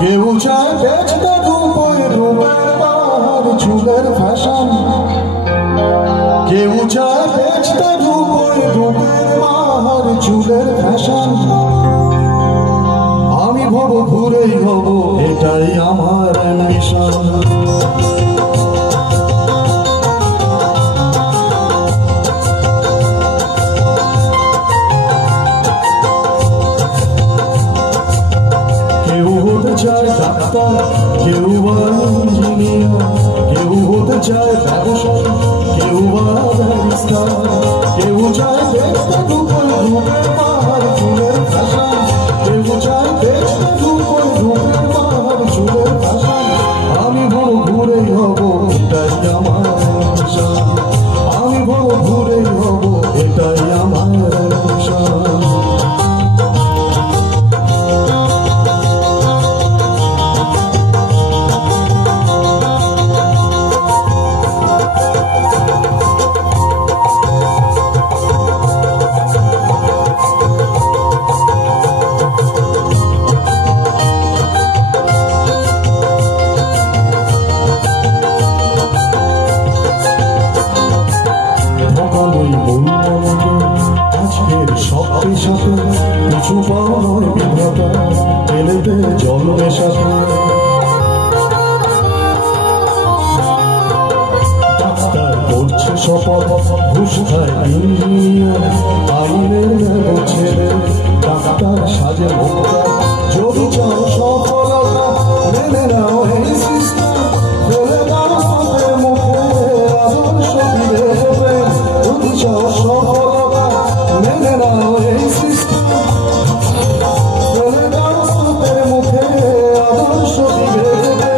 কেউ চায় বেচতে রূপের বাহার চুলের ফ্যাশন, কেউ চায় বেচতে রূপের বাহার চুলের ফ্যাশন। আমি ভব ঘুরেই হব, এটাই আমার মিশন। কেউ হতে চায় ডাক্তার, কেউ বা ইঞ্জিনিয়ার, কেউ হতে চায় ব্যবসায়ী, কেউ বা ব্যারিস্টার, কেউ চায় দেখতে রূপের পাহাড় চুলের ফ্যাশন, কেউ চায় দেখতে রূপের পাহাড় চুলের ফ্যাশন। আমি বড় ঘুরেই হব, এটাই আমার মিশন। আমি বড় ঘুরেই হব, এটাই আমার মিশন। আজকের সব পেশাতে কিছু পাওয়ার বিধাতা এলেতে জল মেশাতে। ডাক্তার করছে শপথ, ঘুষ খায় ইঞ্জিনিয়ার, আইনের ছেলে ডাক্তার সাজে মুক্তা। যদি চাও সফলতা মেনে নাও এই সিস্টেম, ফেলে দাও হাতের মুখে আদর্শ বিদেবে। যদি চাও সফলতা মেনে নাও এই সিস্টেম, ফেলে দাও হাতের মুখে আদর্শ বিদেবে।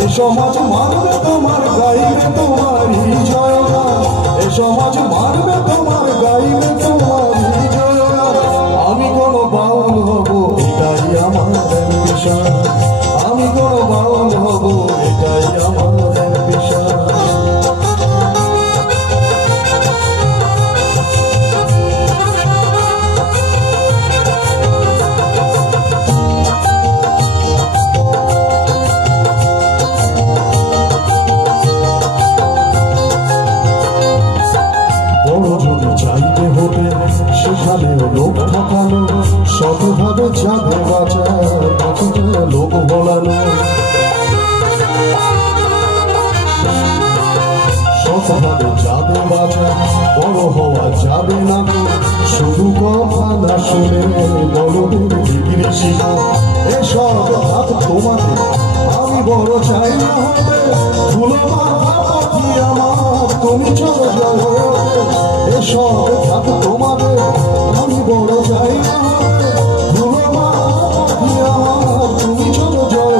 এই সমাজ মানবে তোমার, গাইবে তোমারই জয়গান। এই সমাজ মানবে তোমার, গাইবে তোমারই জয়গান। আমি কোনো বাউল হব, এটাই আমার মিশন। আমি কোনো বাউল হব, এটাই আমার মিশন। বড় যদি চাইতে হতে সেখানেও লোক থাকানো, শতভাবে যাবে বাঁচাতে লোক বলানো। শতভাবে যাবে বাঁচা, বড় হওয়া যাবে না শুধু কথা না শুনে বড়দের ডিগ্রি শিখো। এসব হাত তোমাদের, আমি বড় চাই না হবে ধুলো মাথা পাখি আমার, তুমি চলে যাও। এসব হাত তোমাদের, আমি বড় চাই না হবে ধুলো মাথা পাখি আমার, তুমি চলে যাও।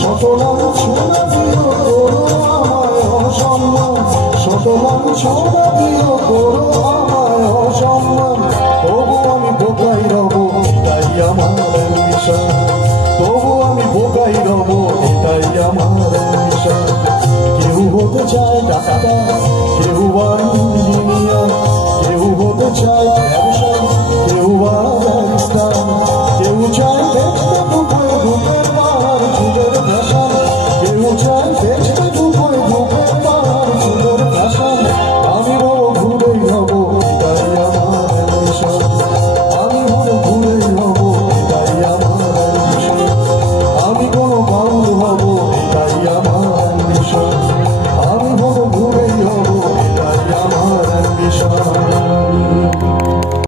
শতলাম ছোড়া দিও করো আমায় অসম্মান, শতলাম ছোড়া দিও করো আমায় অসম্মান। তবু আমি বোকাই রব, এটাই আমার মিশন। তবু আমি বোকাই রব, এটাই আমার মিশন। কেউ হতে চায় ডাক্তার, কেউ বা ইঞ্জিনিয়ার, কেউ হতে চায়